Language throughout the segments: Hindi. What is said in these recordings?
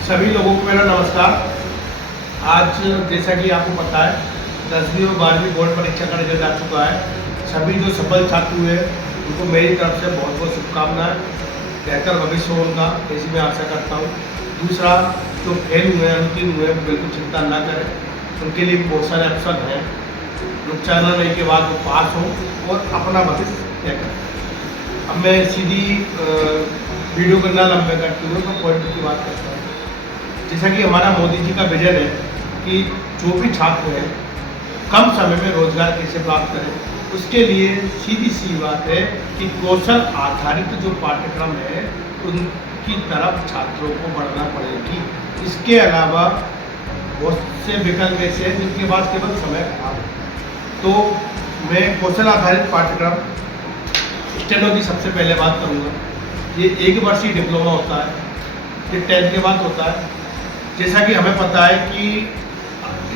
सभी लोगों को मेरा नमस्कार। आज जैसा कि आपको पता है 10वीं और 12वीं बोर्ड परीक्षा का रिजल्ट आ चुका है। सभी जो सफल छात्र हुए उनको मेरी तरफ से बहुत बहुत शुभकामनाएं। बेहतर भविष्य हो उनका, ऐसी मैं आशा करता हूँ। दूसरा, जो फेल हुए हैं, अंतिम हुए हैं, बिल्कुल चिंता ना करें, उनके लिए बहुत सारे अवसर हैं। रुचाना नहीं के बाद वो पास हों और अपना भविष्य तय करें। अब मैं सीधी वीडियो को ना लंबे करती हूँ तो पॉइंट की बात करता हूँ। जैसा कि हमारा मोदी जी का विजन है कि जो भी छात्र हैं कम समय में रोजगार कैसे प्राप्त करें, उसके लिए सीधी सी बात है कि कौशल आधारित जो पाठ्यक्रम है उनकी तरफ छात्रों को बढ़ना पड़ेगी। इसके अलावा बहुत से विकल्प ऐसे हैं जिनके पास केवल समय खराब है। तो मैं कौशल आधारित पाठ्यक्रम स्टेनो की सबसे पहले बात करूँगा। ये 1 वर्षीय डिप्लोमा होता है, ये 10th के बाद होता है। जैसा कि हमें पता है कि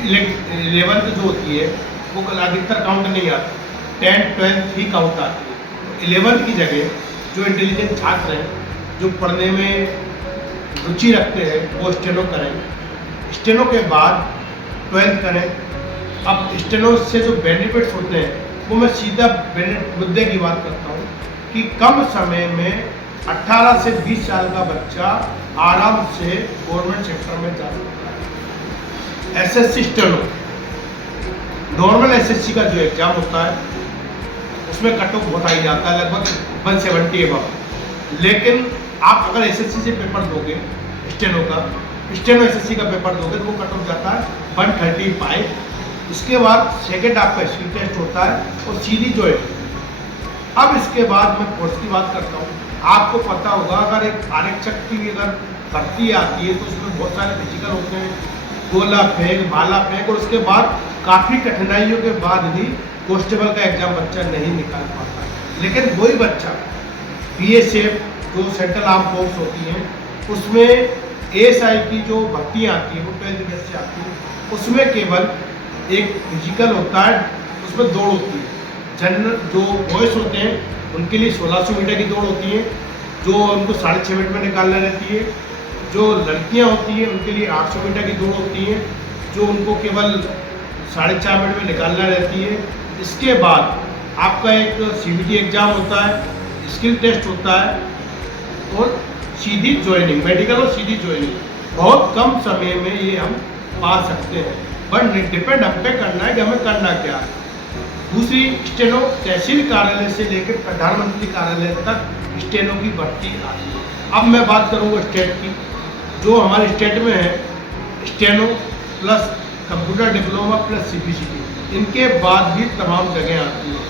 11th जो होती है वो अधिकतर काउंट नहीं आती, 10th 12th ही काउंट आती है। 11th की जगह जो इंटेलिजेंट छात्र हैं, जो पढ़ने में रुचि रखते हैं, वो स्टेनो करें। स्टेनो के बाद 12th करें। अब स्टेनो से जो बेनिफिट्स होते हैं वो मैं सीधा मुद्दे की बात करता हूँ कि कम समय में 18 से 20 साल का बच्चा आराम से गवर्नमेंट सेक्टर में जा सकता है। एसएससी स्टेनो, नॉर्मल एसएससी का जो एग्जाम होता है उसमें कट ऑफ बहुत हाई जाता है, लगभग 170 एबव। लेकिन आप अगर एसएससी से पेपर दोगे स्टेनो का, स्टेनो एसएससी का पेपर दोगे तो वो कट ऑफ जाता है 135। इसके बाद सेकेंड आपका स्किल टेस्ट होता है और सीधी जो है। अब इसके बाद मैं कोर्स की बात करता हूँ। आपको पता होगा अगर एक आरक्षक की अगर भर्ती आती है तो उसमें बहुत सारे फिजिकल होते हैं, गोला फेंक, भाला फेंक, और उसके बाद काफ़ी कठिनाइयों के बाद भी कांस्टेबल का एग्जाम बच्चा नहीं निकाल पाता। लेकिन वही बच्चा बीएसएफ जो सेंट्रल आर्म फोर्स होती हैं उसमें एएसआई की जो भर्ती आती है वो 12th बेस से आती है। उसमें केवल एक फिजिकल होता है, उसमें दौड़ होती है। जनरल जो बॉयज होते हैं उनके लिए 1600 मीटर की दौड़ होती है जो उनको 6.5 मिनट में निकालना रहती है। जो लड़कियां होती हैं उनके लिए 800 मीटर की दौड़ होती है जो उनको केवल 4.5 मिनट में निकालना रहती है। इसके बाद आपका एक सीबीटी एग्ज़ाम होता है, स्किल टेस्ट होता है और सीधी ज्वाइनिंग, मेडिकल और सीधी ज्वाइनिंग बहुत कम समय में ये हम पा सकते हैं। बट डिपेंड हम पे करना है कि हमें करना क्या है। दूसरी, स्टेनो तहसील कार्यालय से लेकर प्रधानमंत्री कार्यालय तक स्टेनो की भर्ती आती है। अब मैं बात करूँगा स्टेट की। जो हमारे स्टेट में है steno plus computer diploma plus CPCT, इनके बाद भी तमाम जगह आती है।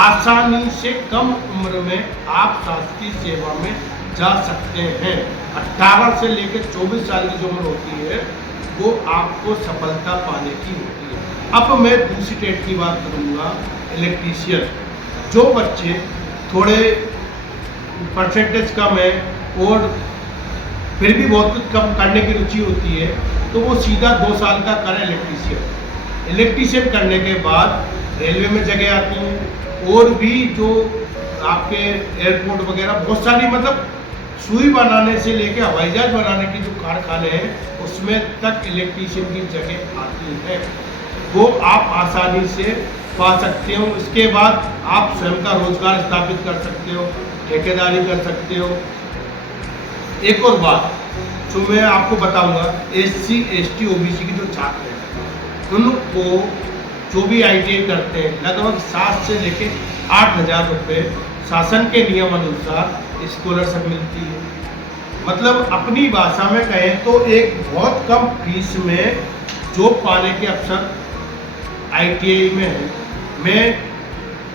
आसानी से कम उम्र में आप शासकीय सेवा में जा सकते हैं। 18 से लेकर 24 साल की जो उम्र होती है वो आपको सफलता पाने की होती है। अब मैं दूसरी टेट की बात करूँगा, इलेक्ट्रीशियन। जो बच्चे थोड़े परसेंटेज कम है और फिर भी बहुत कुछ कम करने की रुचि होती है तो वो सीधा 2 साल का करें इलेक्ट्रीशियन। इलेक्ट्रीशियन करने के बाद रेलवे में जगह आती हैं और भी जो आपके एयरपोर्ट वगैरह बहुत सारी, मतलब सुई बनाने से लेकर हवाई जहाज बनाने की जो कारखाने हैं उसमें तक इलेक्ट्रीशियन की जगह आती है। वो आप आसानी से पा सकते हो। इसके बाद आप स्वयं का रोजगार स्थापित कर सकते हो, ठेकेदारी कर सकते हो। एक और बात जो मैं आपको बताऊंगा, एससी एसटी ओबीसी की जो छात्र हैं उनको जो भी आईटीआई करते हैं लगभग 7 से लेकर 8,000 रुपये शासन के नियम अनुसार स्कॉलरशिप मिलती है। मतलब अपनी भाषा में कहें तो एक बहुत कम फीस में जॉब पाने के अवसर आईटीआई में है। मैं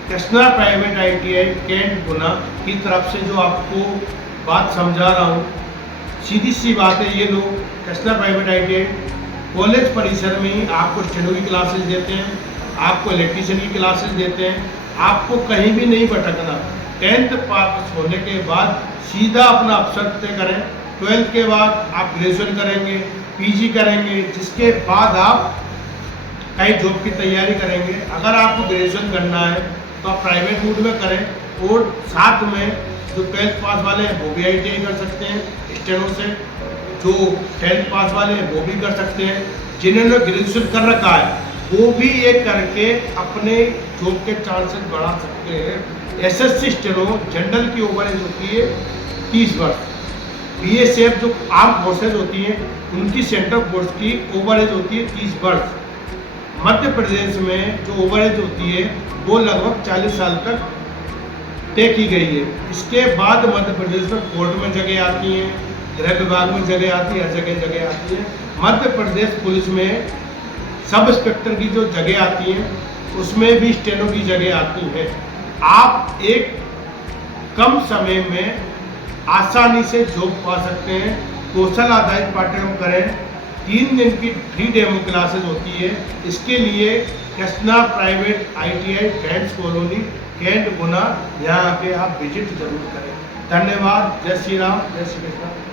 कृष्णा प्राइवेट आईटीआई कैंट गुना की तरफ से जो आपको बात समझा रहा हूँ, सीधी सी बात है। ये लोग कृष्णा प्राइवेट आईटीआई कॉलेज परिसर में ही आपको स्टेनो की क्लासेस देते हैं, आपको इलेक्ट्रीशियन की क्लासेस देते हैं। आपको कहीं भी नहीं भटकना। 10th पास होने के बाद सीधा अपना अवसर तय करें। 12th के बाद आप ग्रेजुएशन करेंगे, पीजी करेंगे, जिसके बाद आप कई जॉब की तैयारी करेंगे। अगर आपको ग्रेजुएशन करना है तो आप प्राइवेट मोड में करें और साथ में जो 12th पास वाले हैं वो भी ITI कर सकते हैं स्टेनो से, जो 10th पास वाले हैं वो भी कर सकते हैं, जिन्होंने ग्रेजुएशन कर रखा है वो भी ये करके अपने जॉब के चांसेस बढ़ा सकते हैं। SSC स्टेनो जनरल की ओवर एज होती है 30 वर्ष, BSF जो आर्म फोर्सेज होती हैं उनकी सेंट्रल फोर्स की ओवर एज होती है 30 वर्ष। मध्य प्रदेश में जो ओवर एज होती है वो लगभग 40 साल तक तय की गई है। इसके बाद मध्य प्रदेश में कोर्ट में जगह आती हैं, गृह विभाग में जगह आती है, हर जगह जगह आती है। मध्य प्रदेश पुलिस में सब इंस्पेक्टर की जो जगह आती हैं उसमें भी स्टेनो की जगह आती है। आप एक कम समय में आसानी से जॉब पा सकते हैं। कौशल आधारित पाठ्यक्रम करें, 3 दिन की फ्री डेमो क्लासेस होती है। इसके लिए Krishna private ITI friends colony cantt Guna, यहाँ आके आप विजिट जरूर करें। धन्यवाद। जय श्री राम, जय श्री कृष्ण।